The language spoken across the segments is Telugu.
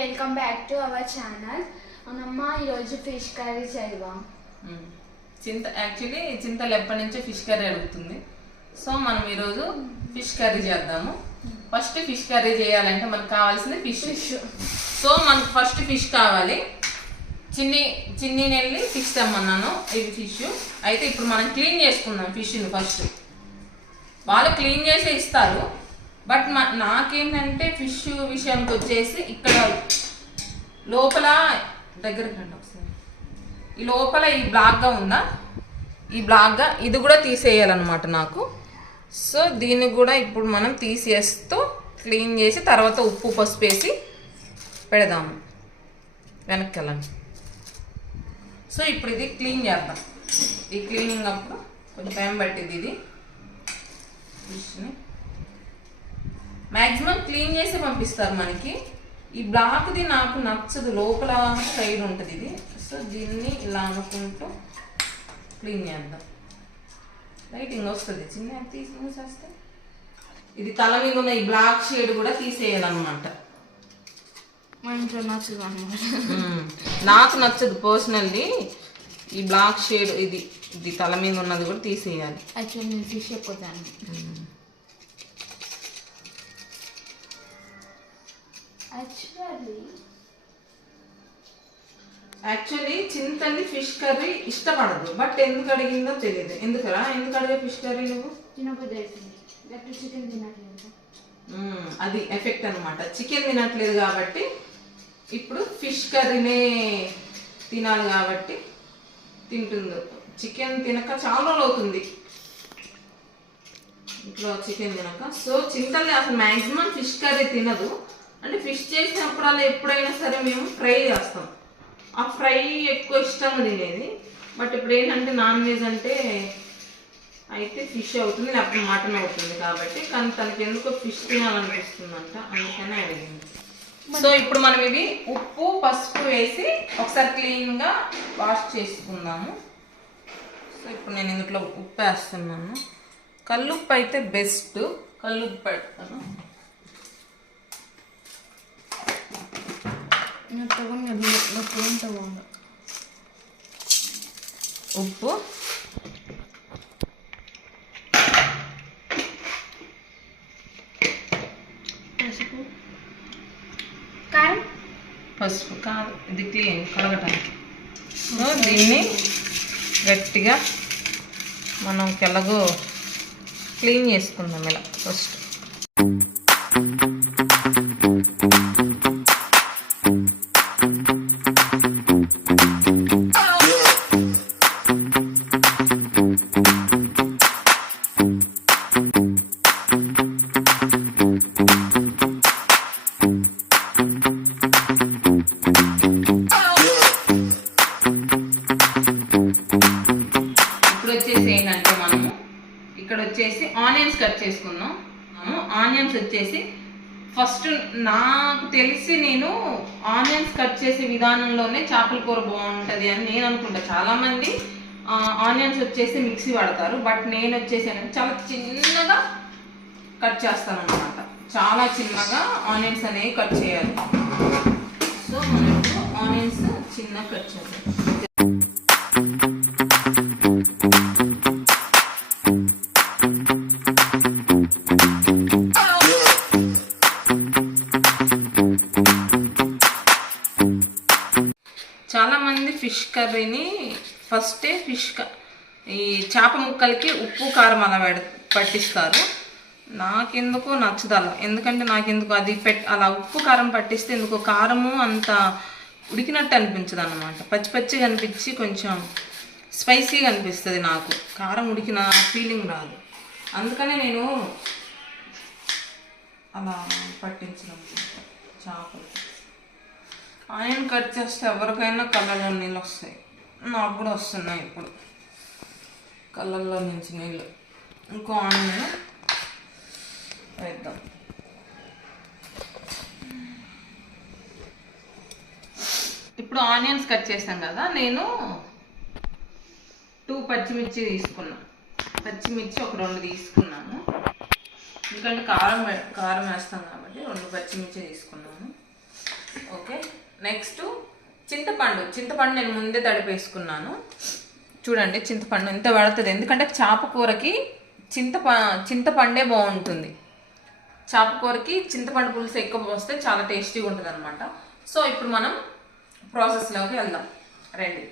Welcome back to our channel. అవునమ్మా, ఈరోజు ఫిష్ కర్రీ చేయవా? చింతలు ఎప్పటి నుంచో ఫిష్ కర్రీ అడుగుతుంది. సో మనం ఈరోజు ఫిష్ కర్రీ చేద్దాము. ఫస్ట్ ఫిష్ కర్రీ చేయాలంటే మనకు కావాల్సింది ఫిష్. సో మనకు ఫస్ట్ ఫిష్ కావాలి. చిన్ని నెల్లి ఫిష్ తెమ్మన్నాను. ఇది ఫిష్ అయితే ఇప్పుడు మనం క్లీన్ చేసుకుందాం. ఫిష్ని ఫస్ట్ వాళ్ళు క్లీన్ చేసి ఇస్తారు. బట్ నాకేంటంటే ఫిష్ విషయానికి వచ్చేసి ఇక్కడ లోపల దగ్గరికి రండి ఒకసారి. ఈ లోపల ఈ బ్లాక్గా ఉందా, ఈ బ్లాక్గా ఇది కూడా తీసేయాలన్నమాట నాకు. సో దీన్ని కూడా ఇప్పుడు మనం తీసేస్తూ క్లీన్ చేసి తర్వాత ఉప్పు పసుపు వేసి పెడదాము. వెనక్కి వెళ్ళండి. సో ఇప్పుడు ఇది క్లీన్ చేద్దాం. ఈ క్లీనింగ్ అప్పుడు కొంచెం టైం పట్టింది. ఇది ఫిష్ని మ్యాక్సిమం క్లీన్ చేసి పంపిస్తారు మనకి. ఈ బ్లాక్ది నాకు నచ్చదు, లోపల సైడ్ ఉంటుంది ఇది. సో దీన్ని ఇలా అనుకుంటూ క్లీన్ చేద్దాం. లైటింగ్ వస్తుంది చిన్న తీసి మూసేస్తే. ఇది తల మీద ఉన్న ఈ బ్లాక్ షేడ్ కూడా తీసేయాలన్నమాట. మా ఇంట్లో నచ్చదు అన్నమాట. నాకు నచ్చదు పర్సనల్లీ. ఈ బ్లాక్ షేడ్ ఇది తల మీద ఉన్నది కూడా తీసేయాలి. యాక్చువల్లీ నేను ఫిష్ ఎక్కువ యాక్చువల్లీ చింతల్లి ఫిష్ కర్రీ ఇష్టపడదు. బట్ ఎందుకు అడిగిందో తెలియదు. ఎందుకు అడిగే ఫిష్ కర్రీ నువ్వు? చికెన్ తినట్లేదు. అది ఎఫెక్ట్ అనమాట. చికెన్ తినట్లేదు కాబట్టి ఇప్పుడు ఫిష్ కర్రీనే తినాలి కాబట్టి తింటుంది. చికెన్ తినక చాలా రోజులు అవుతుంది ఇంట్లో చికెన్ తినక. సో చింతల్లి అసలు మ్యాక్సిమం ఫిష్ కర్రీ తినదు. అంటే ఫిష్ చేసినప్పుడల్లా ఎప్పుడైనా సరే మేము ఫ్రై చేస్తాం. ఆ ఫ్రై ఎక్కువ ఇష్టంగా తినేది. బట్ ఇప్పుడు ఏంటంటే నాన్ వెజ్ అంటే అయితే ఫిష్ అవుతుంది, లేకపోతే మటన్ అవుతుంది కాబట్టి. కానీ తనకి ఎందుకో ఫిష్ తినాలనిపిస్తుందంట, అందుకనే అడిగింది. సో ఇప్పుడు మనం ఇవి ఉప్పు పసుపు వేసి ఒకసారి క్లీన్గా వాష్ చేసుకుందాము. సో ఇప్పుడు నేను ఇందులో ఉప్పు వేస్తున్నాను. కల్లుప్పు అయితే బెస్ట్. కల్లుప్పు పెడతాను. ఉప్పు పసుపు కాదు, ఇది క్లీన్ కడగటానికి. సో దీన్ని గట్టిగా మనం ఎలాగో క్లీన్ చేసుకుందాం ఇలా ఫస్ట్. ఏంటంటే మనము ఇక్కడ వచ్చేసి ఆనియన్స్ కట్ చేసుకుందాం. ఆనియన్స్ వచ్చేసి ఫస్ట్ నాకు తెలిసి నేను ఆనియన్స్ కట్ చేసే విధానంలోనే చేపల కూర బాగుంటుంది అని నేను అనుకుంటా. చాలామంది ఆనియన్స్ వచ్చేసి మిక్సీ వాడతారు. బట్ నేను వచ్చేసి చాలా చిన్నగా కట్ చేస్తాను అనమాట. చాలా చిన్నగా ఆనియన్స్ అనేవి కట్ చేయాలి. సో మనకు ఆనియన్స్ చిన్నగా కట్ చేయాలి. చాలామంది ఫిష్ కర్రీని ఫస్టే ఈ చేప ముక్కలకి ఉప్పు కారం అలా పట్టిస్తారు. నాకెందుకు నచ్చదు అలా. ఎందుకంటే నాకెందుకు అది అలా ఉప్పు కారం పట్టిస్తే ఎందుకో కారము అంత ఉడికినట్టు అనిపించదు అన్నమాట. పచ్చి పచ్చిగా అనిపించి కొంచెం స్పైసీగా అనిపిస్తుంది నాకు. కారం ఉడికిన ఫీలింగ్ రాదు. అందుకనే నేను అలా పట్టించడం చేపలు. ఆనియన్ కట్ చేస్తే ఎవరికైనా కళ్ళలో నీళ్ళు వస్తాయి. నాకు కూడా వస్తున్నాయి ఇప్పుడు కళ్ళల్లో నుంచి నీళ్ళు. ఇంకో ఆనియన్ వేద్దాం. ఇప్పుడు ఆనియన్స్ కట్ చేస్తాం కదా, నేను 2 పచ్చిమిర్చి తీసుకున్నాను. పచ్చిమిర్చి ఒక 2 తీసుకున్నాను. ఎందుకంటే కారం వేస్తాం కాబట్టి 2 పచ్చిమిర్చి తీసుకున్నాను. ఓకే. నెక్స్ట్ చింతపండు నేను ముందే తడిపేసుకున్నాను. చూడండి చింతపండు ఎంత పడుతుంది, ఎందుకంటే చేప కూరకి చింతపండే బాగుంటుంది. చేప కూరకి చింతపండు పులుసు ఎక్కువ పోస్తే చాలా టేస్టీగా ఉంటుంది అనమాట. సో ఇప్పుడు మనం ప్రాసెస్లోకి వెళ్దాం. రండి.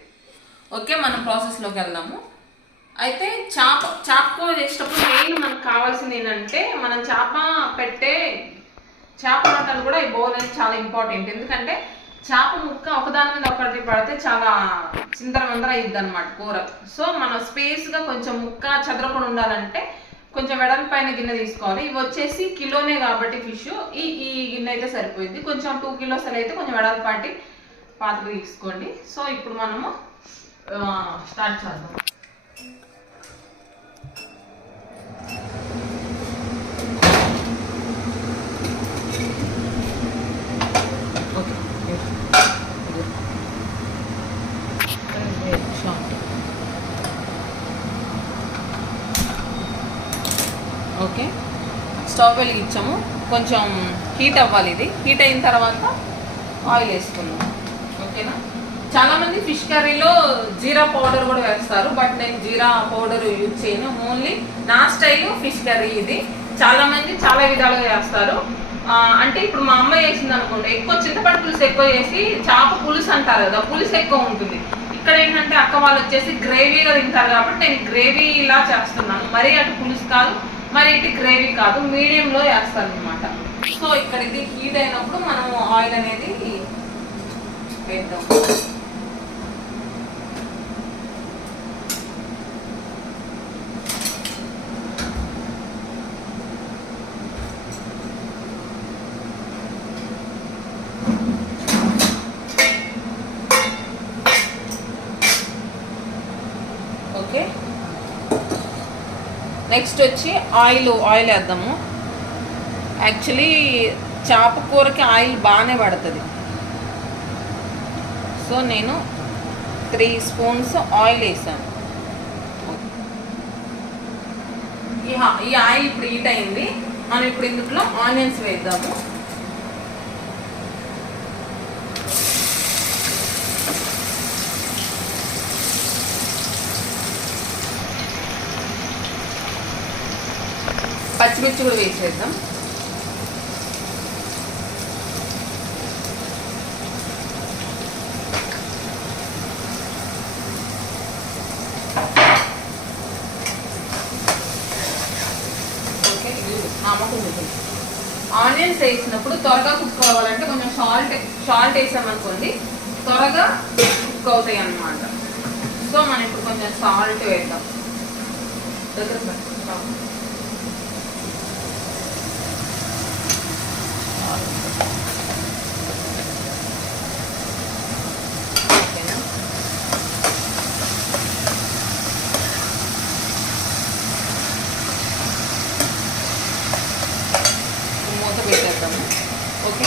ఓకే, మనం ప్రాసెస్లోకి వెళ్దాము. అయితే చేప కూర చేసేటప్పుడు మెయిన్ మనకు కావాల్సింది ఏంటంటే, మనం చేప మటన్ కూడా ఈ బౌల్ అనేది చాలా ఇంపార్టెంట్. ఎందుకంటే చేప ముక్క ఒకదాని మీద ఒకటి పడితే చాలా చిందరమందర అయ్యిద్ది అనమాట కూర. సో మనం స్పేస్గా కొంచెం ముక్క చెదరకుండా ఉండాలంటే కొంచెం వెడల్పైన గిన్నె తీసుకోవాలి. ఇవి వచ్చేసి కిలోనే కాబట్టి ఫిష్ ఈ గిన్నె అయితే సరిపోయింది. కొంచెం 2 కిలోస్ అయితే కొంచెం వెడల్పాటి పాత్ర తీసుకోండి. సో ఇప్పుడు మనము స్టార్ట్ చేద్దాం. ఓకే, స్టవ్ వెలిగించాము. కొంచెం హీట్ అవ్వాలి. ఇది హీట్ అయిన తర్వాత ఆయిల్ వేసుకున్నాం. ఓకేనా, చాలామంది ఫిష్ కర్రీలో జీరా పౌడర్ కూడా వేస్తారు, బట్ నేను జీరా పౌడర్ యూజ్ చేయను. ఓన్లీ నా స్టైల్ ఫిష్ కర్రీ ఇది. చాలామంది చాలా విధాలుగా చేస్తారు. అంటే ఇప్పుడు మా అమ్మ చేసింది అనుకోండి, ఎక్కువ చింతపండు పులుసు ఎక్కువ చేసి చేప పులుసు అంటారు కదా, పులుసు ఎక్కువ ఉంటుంది. ఇక్కడ ఏంటంటే అక్క వాళ్ళు వచ్చేసి గ్రేవీగా తింటారు కాబట్టి నేను గ్రేవీ ఇలా చేస్తున్నాను. మరీ అటు పులుసు కాదు, మరి ఇటు గ్రేవీ కాదు, మీడియంలో వేస్తాను అనమాట. సో ఇక్కడ ఇది హీట్ అయినప్పుడు మనము ఆయిల్ అనేది వేద్దాం. ఓకే, నెక్స్ట్ వచ్చి ఆయిల్ వేద్దాము. యాక్చువల్లీ చేప కూరకి ఆయిల్ బాగానే పడుతుంది. సో నేను 3 స్పూన్స్ ఆయిల్ వేసాను. ఈ ఆయిల్ ఇప్పుడు హీట్ అయింది. మనం ఇప్పుడు ఇందులో ఆనియన్స్ వేద్దాము. పచ్చిమిర్చి కూడా వేసేద్దాం. ఆనియన్స్ వేసినప్పుడు త్వరగా కుక్ అవ్వాలంటే కొంచెం సాల్ట్ వేసామనుకోండి, త్వరగా కుక్ అవుతాయి అన్నమాట. సో మనం ఇప్పుడు కొంచెం సాల్ట్ వేద్దాం. మూత పెట్టేద్దాము. ఓకే,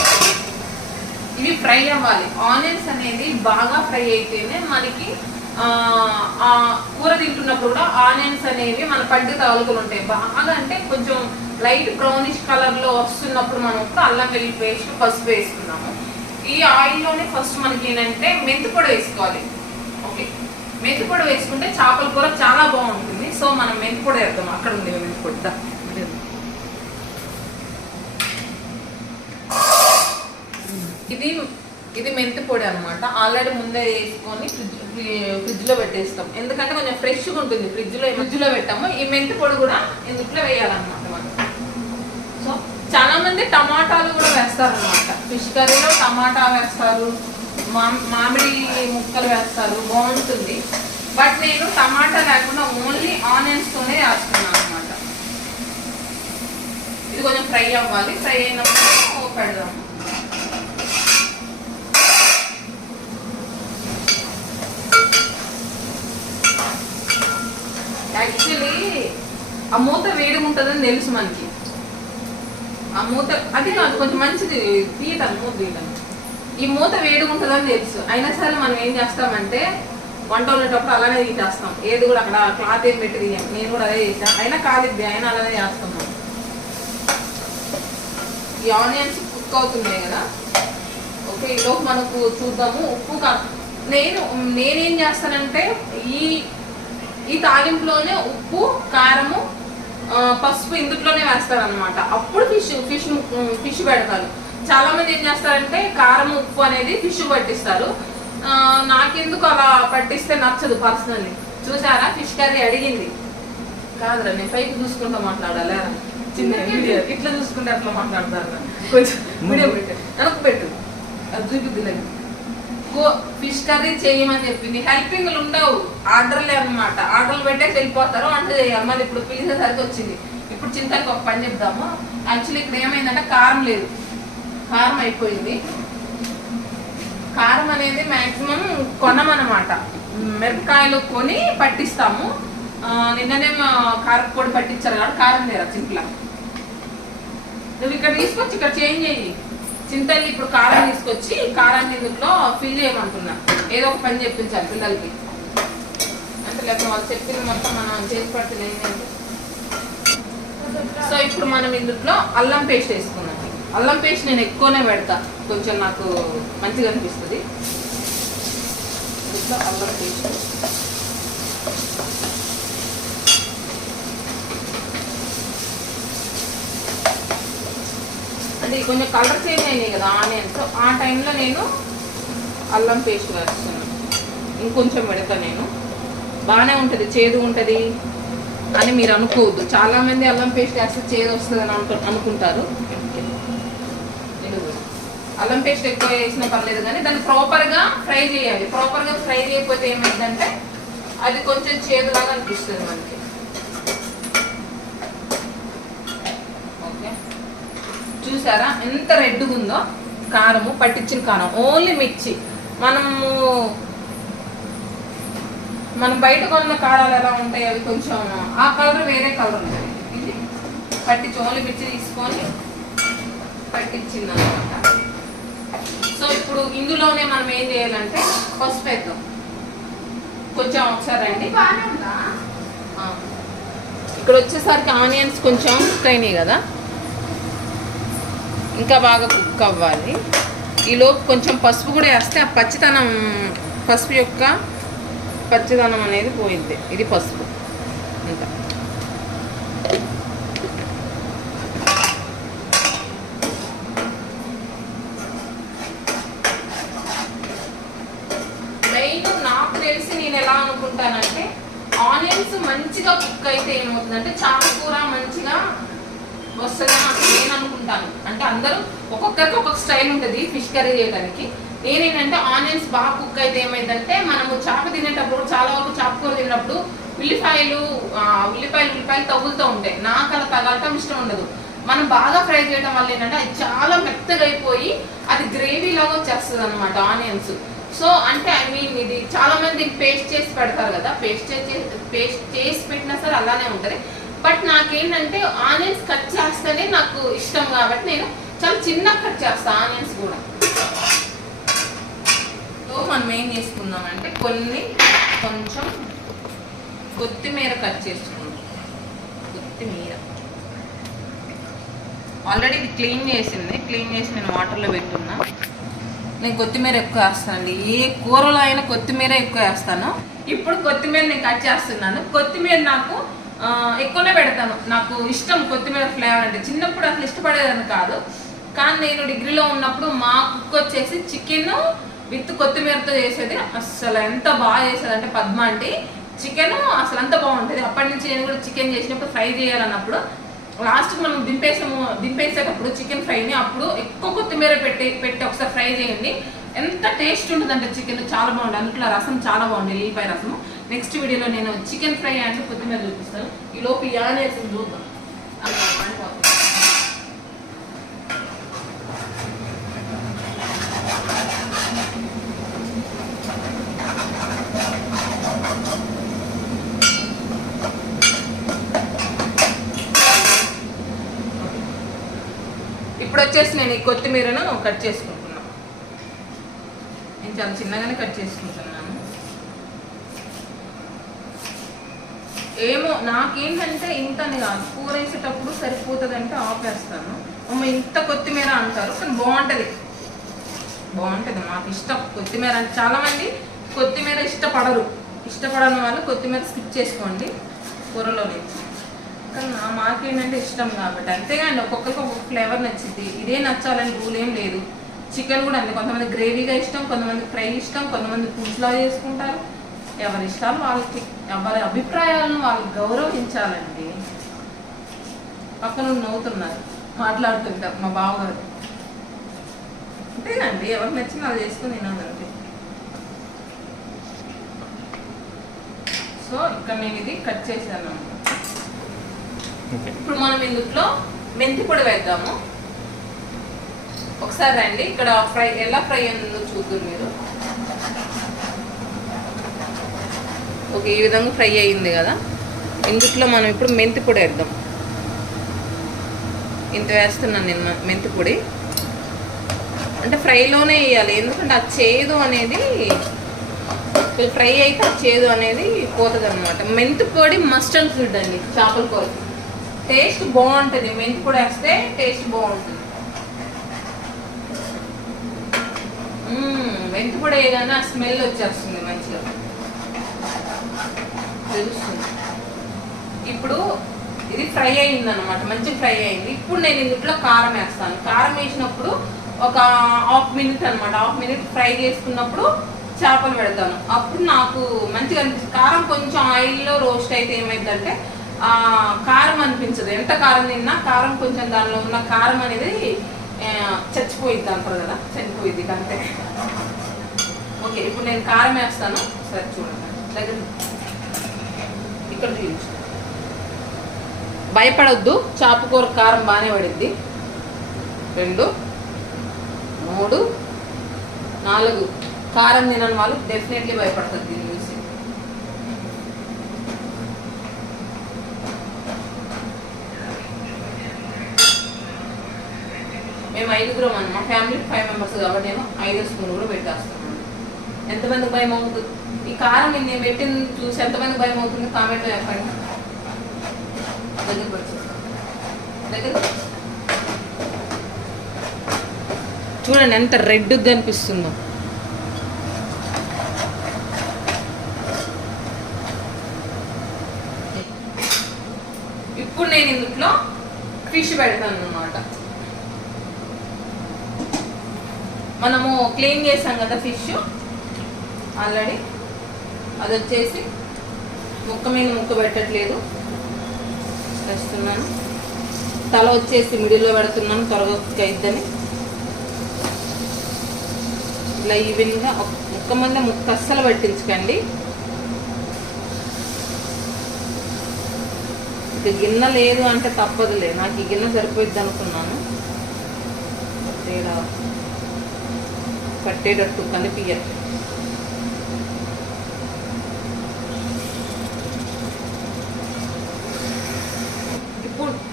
ఇవి ఫ్రై అవ్వాలి. ఆనియన్స్ అనేది బాగా ఫ్రై అయితేనే మనకి కూర తింటున్నప్పుడు కూడా ఆనియన్స్ అనేవి మన పంటి తాలూకులు ఉంటాయి. బాగా అంటే కొంచెం లైట్ బ్రౌనిష్ కలర్లో వస్తున్నప్పుడు మనం అల్లం వెల్లుల్లి పేస్ట్, పసుపు వేసుకున్నాము. ఈ ఆయిల్లోనే ఫస్ట్ మనకి ఏంటంటే మెంతిపొడి వేసుకోవాలి. ఓకే, మెంతిపొడి వేసుకుంటే చేపల కూర చాలా బాగుంటుంది. సో మనం మెంతిపొడి వేద్దాం. అక్కడ ఉంది మెంతిపొడి. ఇది మెంతి పొడి అనమాట. ఆల్రెడీ ముందే వేసుకొని ఫ్రిడ్జ్లో పెట్టేస్తాం. ఎందుకంటే కొంచెం ఫ్రెష్గా ఉంటుంది. ఫ్రిడ్జ్లో పెట్టాము. ఈ మెంతి పొడి కూడా ఇందులో వేయాలన్నమాట మనం. సో చాలా మంది టమాటాలు కూడా వేస్తారనమాట. ఫిష్ కర్రీలో టమాటా వేస్తారు, మామిడి ముక్కలు వేస్తారు, బాగుంటుంది. బట్ నేను టమాటా లేకుండా ఓన్లీ ఆనియన్స్తోనే వేస్తున్నాను అనమాట. ఇది కొంచెం ఫ్రై అవ్వాలి. ఫ్రై అయినప్పుడు పెడదాము. యాక్చువల్లీ ఆ మూత వేడిగా ఉంటుందని తెలుసు మనకి. ఆ మూత అది కాదు, కొంచెం మంచిది తీయటం మూత తీయటం. ఈ మూత వేడిగా ఉంటుందని తెలుసు. అయినా సరే మనం ఏం చేస్తామంటే వంట వండేటప్పుడు అలానే తీసేస్తాం. ఏది కూడా అక్కడ క్లాత్ ఏం పెట్టి తీయం. నేను కూడా అదే చేసాను. అయినా కాలిద్ది, అయినా అలానే చేస్తాం. ఈ ఆనియన్స్ కుక్ అవుతున్నాయి కదా. ఓకే, ఓకే, ఈలోపు మనకు చూద్దాము ఉప్పు నేనేం చేస్తానంటే ఈ తాలింపులోనే ఉప్పు, కారము, పసుపు ఇందులోనే వేస్తాను అనమాట. అప్పుడు ఫిష్ పెడతాను. చాలా మంది ఏం చేస్తారంటే కారం, ఉప్పు అనేది ఫిష్ పట్టిస్తారు. నాకెందుకు అలా పట్టిస్తే నచ్చదు పర్సనల్లీ. చూసారా, ఫిష్ కర్రీ అడిగింది కాదురా, నేను పైకి చూసుకుంటూ మాట్లాడాలా, చిన్న వీడియో ఇట్లా చూసుకుంటే అట్లా మాట్లాడతారు. కొంచెం వీడియో పెట్టు, వెనక్కి పెట్టు, అది చూపిద్దు. ఫిష్ కర్రీ చేయమని చెప్పింది. హెల్పింగ్లు ఉండవు, ఆర్డర్లే అనమాట. ఆర్డర్లు పెట్టేసి వెళ్ళిపోతారు, వంట చేయాలి. మళ్ళీ ఇప్పుడు పిలిచేసరికి వచ్చింది. ఇప్పుడు చింతకి ఒక పని చెప్దాము. యాక్చువల్లీ ఇక్కడ ఏమైందంటే కారం లేదు, కారం అయిపోయింది. కారం అనేది మ్యాక్సిమం కొనమన్నమాట. మిరపకాయలు కొని పట్టిస్తాము. నిన్ననే కారపొడి పట్టించారు కాబట్టి కారం లేరా చింతల. నువ్వు ఇక్కడ తీసుకొచ్చి ఇక్కడ చేంజ్ చేయి. చింతల్ని ఇప్పుడు కారం తీసుకొచ్చి కారాన్ని ఇందులో ఫిల్ చేయమంటున్నా. ఏదో ఒక పని చెప్పించాలి పిల్లలకి. అంటే లేకపోతే వాళ్ళు చెప్పింది మొత్తం మనం చేసి పడుతుంది. సో ఇప్పుడు మనం ఇందులో అల్లం పేస్ట్ వేసుకున్నాం. అల్లం పేస్ట్ నేను ఎక్కువనే పెడతా, కొంచెం నాకు మంచిగా అనిపిస్తుంది. ఇందులో అల్లం పేస్ట్ అంటే కొంచెం కలర్ చేంజ్ అయినాయి కదా ఆనియన్స్. ఆ టైంలో నేను అల్లం పేస్ట్ వేస్తాను. ఇంకొంచెం పెడతా నేను. బాగానే ఉంటుంది, చేదు ఉంటుంది అని మీరు అనుకోవద్దు. చాలామంది అల్లం పేస్ట్ వేస్తే చేదు వస్తుంది అని అనుకుంటారు. అల్లం పేస్ట్ ఎక్కువ వేసినా పర్లేదు, కానీ దాన్ని ప్రాపర్గా ఫ్రై చేయాలి. ప్రాపర్గా ఫ్రై చేయకపోతే ఏమైందంటే అది కొంచెం చేదులాగా అనిపిస్తుంది మనకి. ఓకే, చూసారా ఎంత రెడ్గా ఉందో కారము, పట్టించిన కారం. ఓన్లీ మిర్చి. మనం బయట కొన్న కారాలు ఎలా ఉంటాయి, అవి కొంచెం ఆ కలర్ వేరే కలర్ ఉంటుంది. ఇది పట్టించి ఓన్లీ మిర్చి తీసుకొని పట్టించింది అనమాట. సో ఇప్పుడు ఇందులోనే మనం ఏం చేయాలంటే పసుపు వేద్దాం కొంచెం. ఒకసారి రండి. ఇక్కడ వచ్చేసరికి ఆనియన్స్ కొంచెం కుక్ అయినాయి కదా, ఇంకా బాగా కుక్ అవ్వాలి. ఈలోపు కొంచెం పసుపు కూడా వేస్తే ఆ పచ్చితనం, పసుపు యొక్క పచ్చిదనం అనేది పోయింది. ఇది పసుపు ఇంకా. మెయిన్ నాకు తెలిసి నేను ఎలా అనుకుంటానంటే ఆనియన్స్ మంచిగా కుక్ అయితే ఏమవుతుందంటే చాపకూర మంచిగా వస్తుందని నేను అనుకుంటాను. అంటే అందరూ ఒక్కొక్కరికి ఒక్కొక్క స్టైల్ ఉంటుంది ఫిష్ కర్రీ చేయడానికి. నేనేంటంటే ఆనియన్స్ బాగా కుక్ అయితే ఏమైందంటే మనము చేప తినేటప్పుడు, చాలా వరకు చేపకూర తినేటప్పుడు ఉల్లిపాయలు తగులుతూ ఉంటాయి. నాకు అలా తగలటం ఇష్టం ఉండదు. మనం బాగా ఫ్రై చేయడం వల్ల ఏంటంటే అది చాలా మెత్తగా అయిపోయి అది గ్రేవీ లాగా వచ్చేస్తుంది అనమాట ఆనియన్స్. సో అంటే ఐ మీన్ ఇది చాలా మంది పేస్ట్ చేసి పెడతారు కదా, పేస్ట్ చేసి పెట్టినా సరే అలానే ఉంటుంది. బట్ నాకేంటంటే ఆనియన్స్ కట్ చేస్తేనే నాకు ఇష్టం కాబట్టి నేను చాలా చిన్నగా కట్ చేస్తాను ఆనియన్స్ కూడా. సో మనం ఏం చేసుకుందామంటే కొంచెం కొత్తిమీర కట్ చేసుకుందాం. కొత్తిమీర ఆల్రెడీ ఇది క్లీన్ చేసి నేను వాటర్లో పెట్టున్నా. నేను కొత్తిమీర ఎక్కువ వేస్తానండి, ఏ కూరలో అయినా కొత్తిమీర ఎక్కువ వేస్తాను. ఇప్పుడు కొత్తిమీర నేను కట్ చేస్తున్నాను. కొత్తిమీర నాకు ఎక్కువనే పెడతాను, నాకు ఇష్టం కొత్తిమీర ఫ్లేవర్ అంటే. చిన్నప్పుడు అసలు ఇష్టపడేదని కాదు, కానీ నేను డిగ్రీలో ఉన్నప్పుడు మా కుక్ వచ్చేసి చికెన్ విత్ కొత్తిమీరతో చేసేది. అసలు ఎంత బాగా చేసేది అంటే పద్మ అంటే చికెన్ అసలు అంత బాగుంటుంది. అప్పటి నుంచి నేను కూడా చికెన్ చేసినప్పుడు ఫ్రై చేయాలన్నప్పుడు లాస్ట్కి మనం దింపేసేటప్పుడు చికెన్ ఫ్రైని అప్పుడు ఎక్కువ కొత్తిమీర పెట్టి ఒకసారి ఫ్రై చేయండి. ఎంత టేస్ట్ ఉంటుందంటే చికెన్ చాలా బాగుంటుంది. అందులో రసం చాలా బాగుంటుంది, ఎల్లిపాయ రసము. నెక్స్ట్ వీడియోలో నేను చికెన్ ఫ్రై అంటే కొత్తిమీర చూపిస్తాను. ఈ లోపు ఆనియన్స్ చూద్దాం. ఇప్పుడు వచ్చేసి నేను ఈ కొత్తిమీరను కట్ చేసుకుంటున్నాను. నేను చాలా చిన్నగానే కట్ చేసుకుంటున్నాను. ఏమో నాకేంటంటే ఇంతని కాదు, కూర వేసేటప్పుడు సరిపోతుంది అంటే ఆపేస్తాను. అమ్మ ఇంత కొత్తిమీర అంటారు, కానీ బాగుంటుంది. బాగుంటుంది. మాకు ఇష్టం కొత్తిమీర అంటే. చాలామంది కొత్తిమీర ఇష్టపడని వాళ్ళు కొత్తిమీర స్కిప్ చేసుకోండి కూరలో నుంచి. కానీ మాకేంటంటే ఇష్టం కాబట్టి అంతేగాని ఒక్కొక్కరికి ఒక్కొక్క ఫ్లేవర్ నచ్చింది. ఇదే నచ్చాలని రూల్ ఏం లేదు. చికెన్ కూడా అంతే, కొంతమంది గ్రేవీగా ఇష్టం, కొంతమంది ఫ్రై ఇష్టం, కొంతమంది పులుసులా చేసుకుంటారు. ఎవరి ఇష్టాలు వాళ్ళకి, ఎవరి అభిప్రాయాలను వాళ్ళు గౌరవించాలండి. పక్కన నవ్వుతున్నారు మాట్లాడుతుంటారు మా బావగారు. అంతేనండి, ఎవరికి నచ్చింది వాళ్ళు చేసుకుని తినాలంటే. సో ఇక్కడ నేను ఇది కట్ చేశాను. ఇప్పుడు మనం ఇందులో మెంతి పొడి వేద్దాము. ఒకసారి రండి, ఇక్కడ ఫ్రై ఎలా ఫ్రై అయిందో చూద్దాం మీరు. ఓకే, ఈ విధంగా ఫ్రై అయ్యింది కదా. ఇందులో మనం ఇప్పుడు మెంతి పొడి వేద్దాం. ఇంత వేస్తున్నాను నేను మెంతి పొడి. అంటే ఫ్రైలోనే వేయాలి, ఎందుకంటే ఆ చేదు అనేది ఫ్రై అయితే ఆ చేదు అనేది పోతుంది అనమాట. మెంతి పొడి మస్ట్ అండ్ షుడ్ అండి చేపల కూర. టేస్ట్ బాగుంటుంది, మెంతి పొడి వేస్తే టేస్ట్ బాగుంటుంది. మెంతి పొడి వేయగానే ఆ స్మెల్ వచ్చేస్తుంది మంచిగా తెలుస్తుంది. ఇప్పుడు ఇది ఫ్రై అయింది అనమాట, మంచిగా ఫ్రై అయింది. ఇప్పుడు నేను ఇందులో కారం వేస్తాను. కారం వేసినప్పుడు ఒక హాఫ్ మినిట్ అనమాట, హాఫ్ మినిట్ ఫ్రై చేసుకున్నప్పుడు చేపలు పెడతాను. అప్పుడు నాకు మంచిగా అనిపిస్తుంది. కారం కొంచెం ఆయిల్లో రోస్ట్ అయితే ఏమైందంటే కారం అనిపించదు. ఎంత కారం తిన్నా కారం కొంచెం దానిలో ఉన్న కారం అనేది చచ్చిపోయిద్ది అంటారు కదా, చనిపోయిద్ది అంతే. ఓకే, ఇప్పుడు నేను కారం వేస్తాను. సరే చూడండి, దగ్గర ఇక్కడ చూపించు. భయపడొద్దు, చేపకూర కారం బాగానే పడిద్ది. 2, 3, 4 కారం తినని వాళ్ళు డెఫినెట్లీ భయపడతారు దీన్ని చూసి. మేము 5 మా ఫ్యామిలీ 5 మెంబర్స్ కాబట్టి నేను 5 స్పూన్లు కూడా పెట్టేస్తున్నాను. ఎంతమందికి భయం అవుతుంది ఈ కారం నేను పెట్టింది చూసి? ఎంతమందికి భయం అవుతుంది కామెంట్లో చెప్పండి. దగ్గర చూడండి ఎంత రెడ్గా కనిపిస్తుందో. ఇప్పుడు నేను ఇందులో ఫిష్ పెడతాను అన్నమాట. మనము క్లీన్ చేసాం కదా ఫిష్ ఆల్రెడీ, అది వచ్చేసి ముక్క మీద ముక్క పెట్టట్లేదు, వేస్తున్నాను. తల వచ్చేసి మిడిల్లో పెడుతున్నాను త్వరగా ఇద్దని. ఇలా ఈవెన్గా ముక్క మీద ముక్క అస్సలు పట్టించకండి. ఇక గిన్నె లేదు అంటే తప్పదులే, నాకు ఈ గిన్నె సరిపోయిద్ది అనుకున్నాను. పట్టేటట్టు కలిపియ్యాలి.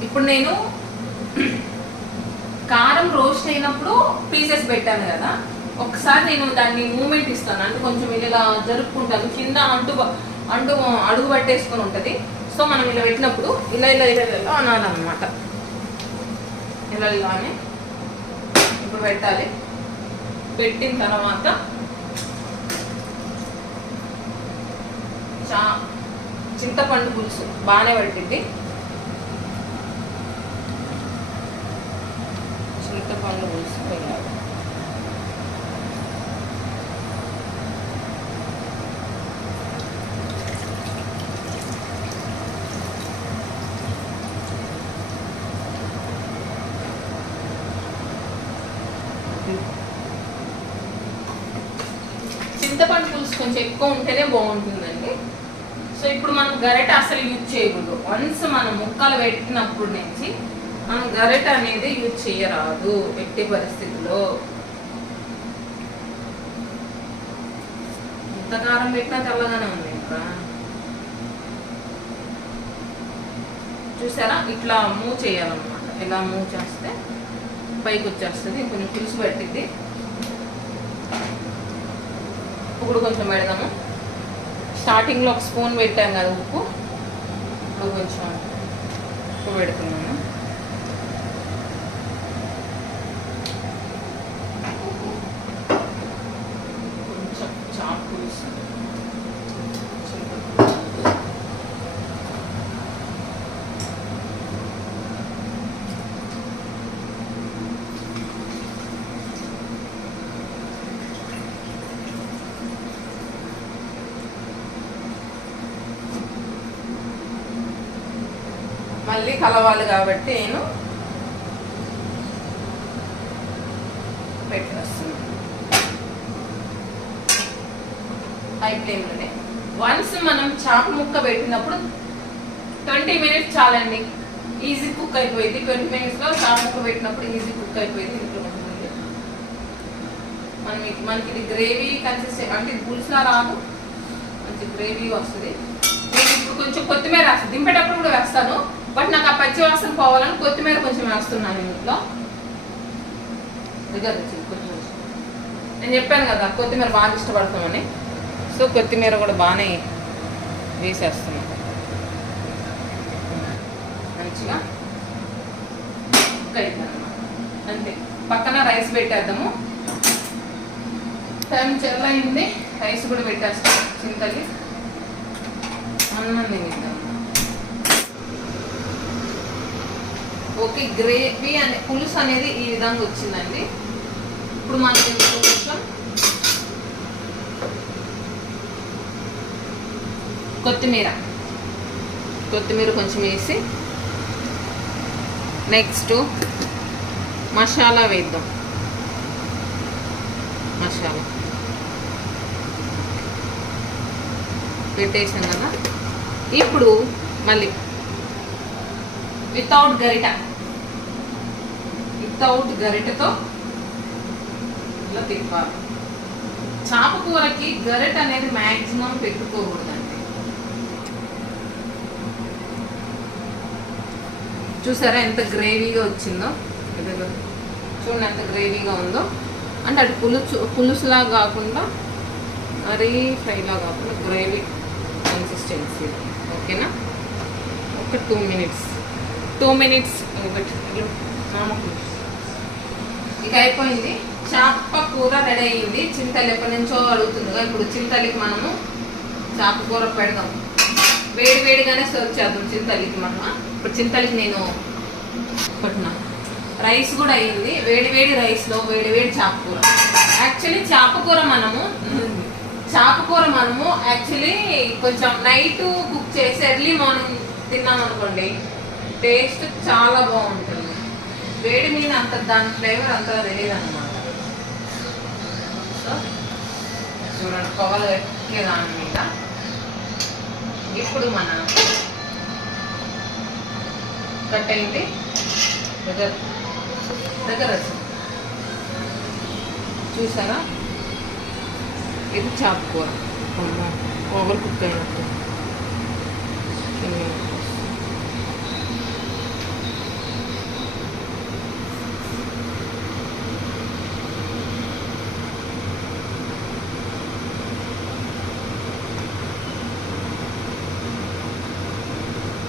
ఇప్పుడు నేను కారం రోస్ట్ అయినప్పుడు పీసెస్ పెట్టాను కదా, ఒకసారి నేను దాన్ని మూమెంట్ ఇస్తాను. అంటే కొంచెం ఇలా జరుపుకుంటాను, కింద అడుగు పట్టేసుకొని ఉంటుంది. సో మనం ఇలా పెట్టినప్పుడు ఇలా ఇలా ఇలా ఇలా అనాలన్నమాట. ఇలా ఇలానే ఇప్పుడు పెట్టాలి. పెట్టిన తర్వాత చింతపండు పులుసు బాగానే పట్టింది. చింతపండు పులుసు వేయాలి. చింతపండు పులుసు కొంచెం ఎక్కువ ఉంటేనే బాగుంటుందండి. సో ఇప్పుడు మనం గరిటె అసలు యూజ్ చేయకూడదు. వన్స్ మనం ముక్కలు పెట్టినప్పుడు నుంచి మనం గరిటె అనేది యూజ్ చేయరాదు ఎట్టి పరిస్థితుల్లో. ఎంత కారం పెట్టినా తెల్లగానే ఉంది. ఇంకా చూసారా, ఇట్లా మూవ్ చేయాలన్నమాట. ఇలా మూవ్ చేస్తే పైకి వచ్చేస్తుంది. కొంచెం పులుసు పెట్టింది. ఇప్పుడు కొంచెం పెడదాము. స్టార్టింగ్లో 1 స్పూన్ పెట్టాం కదా ఉప్పు, ఇప్పుడు కొంచెం ఉప్పు పెడుతున్నాను. మళ్ళీ కలవాలి కాబట్టి నేను పెట్టేస్తున్నాను హై ఫ్లేమ్లోనే. వన్స్ మనం చేప ముక్క పెట్టినప్పుడు 20 మినిట్స్ చాలండి, ఈజీ కుక్ అయిపోయింది. 20 మినిట్స్లో చేప ముక్క పెట్టినప్పుడు ఈజీ కుక్ అయిపోయింది. ఇంట్లో ఉంటుంది మనకి ఇది గ్రేవీ కన్సిస్టెన్సీ అంటే ఇది పులుసులా రాదు, మంచి గ్రేవీ వస్తుంది. నేను ఇప్పుడు కొంచెం కొత్తిమీర వేస్తాను, దింపేటప్పుడు కూడా వేస్తాను, బట్ నాకు ఆ పచ్చి వాసన పోవాలని కొత్తిమీర కొంచెం వేస్తున్నాను ఇంట్లో. దగ్గర కొంచెం నేను చెప్పాను కదా కొత్తిమీర బాగా ఇష్టపడతామని, సో కొత్తిమీర కూడా బాగానే వేసేస్తున్నాను. మంచిగా కుక్ అయిపోయిందన్నమాట. అంతే, పక్కన రైస్ పెట్టేద్దాము. టైం చెల్లయింది, రైస్ కూడా పెట్టేస్తాం. చింతలి అన్నం తినేద్దాం. ఓకే, గ్రేవీ అనే పులుసు అనేది ఈ విధంగా వచ్చిందండి. ఇప్పుడు మనకి కొంచెం కొత్తిమీర కొంచెం వేసి నెక్స్ట్ మసాలా వేద్దాం. మసాలా పెట్టేసాం కదా. ఇప్పుడు మళ్ళీ వితౌట్ గరిటతో ఇలా తిప్పాలి. చేప కూరకి గరిట అనేది మ్యాక్సిమం పెట్టుకోకూడదండి. చూసారా ఎంత గ్రేవీగా వచ్చిందో, చూడండి ఎంత గ్రేవీగా ఉందో. అంటే అది పులుసులా కాకుండా మరీ ఫ్రైలా కాకుండా గ్రేవీ కన్సిస్టెన్సీ. ఓకేనా, ఒక 2 మినిట్స్ ఇక అయిపోయింది. చేప కూర రెడీ అయ్యింది. చింతలు ఎప్పటి నుంచో అడుగుతుందిగా, ఇప్పుడు చింతలికి మనము చేప కూర పెడదాం. వేడిగానే సర్వ్ చేద్దాం చింతలికి. ఇప్పుడు చింతలికి నేను పెట్టినా రైస్ కూడా అయ్యింది. వేడి రైస్లో వేడి చేప కూర. యాక్చువల్లీ చేప కూర మనము యాక్చువల్లీ కొంచెం నైట్ కుక్ చేసి ఎర్లీ మార్నింగ్ తిన్నాం అనుకోండి, టేస్ట్ చాలా బాగుంటుంది. వేడి మీద అంత దాని ఫ్లేవర్ అంతా తెలియదు అనమాట. సో చూడండి పొగలు ఎక్కే దాని మీద. ఇప్పుడు మన కట్ అయింది దగ్గర చూసారా, ఇది చేప కూర ఓవర్ కుక్ అయినట్టు.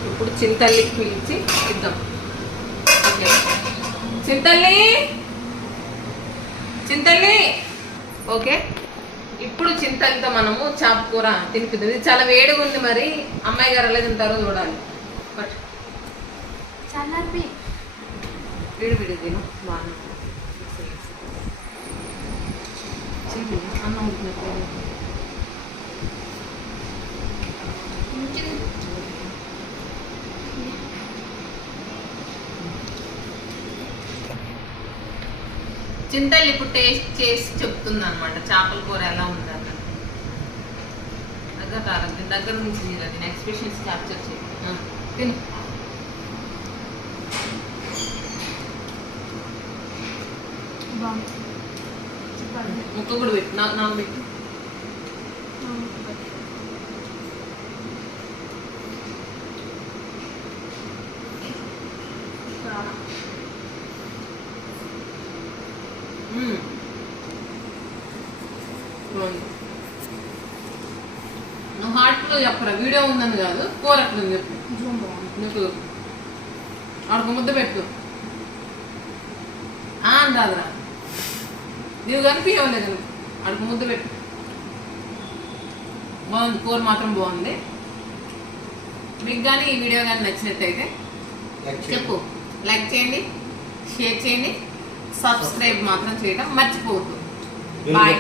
ఇప్పుడు చింతల్లికి పిలిచి ఇద్దాం. ఓకే, చింతల్లి ఓకే. ఇప్పుడు చింతలతో మనము చేప కూర తినిపిద్దాం. ఇది చాలా వేడిగా ఉంది, మరి అమ్మాయి గారు ఎలా తింటారో చూడాలి. బట్ విడి తిను బాగా అన్నం ఉంటున్నట్టు. చింతలు ఇప్పుడు టేస్ట్ చేసి చెప్తుంది అనమాట చేపల కూర ఎలా ఉందని. దగ్గర నుంచి నేను ఎక్స్ప్రెషన్స్ క్యాప్చర్ చేయి. తిను. ముక్క కూడా పెట్టు, నాకు పెట్టు. నువ్వు హార్ట్లో చెప్పరా, వీడియో ఉందని కాదు, కూర ఎట్లా చెప్పు. నీకు ఆడకు ముద్ద పెట్టు రాదురా, నీవు కనిపించలేదు. ఆడకు ముద్ద పెట్టు. బాగుంది, కూర మాత్రం బాగుంది. మీకు కానీ ఈ వీడియో కానీ నచ్చినట్టయితే చెప్పు, లైక్ చేయండి, షేర్ చేయండి, సబ్స్క్రైబ్ మాత్రం చేయడం మర్చిపోవద్దు. బాయ్.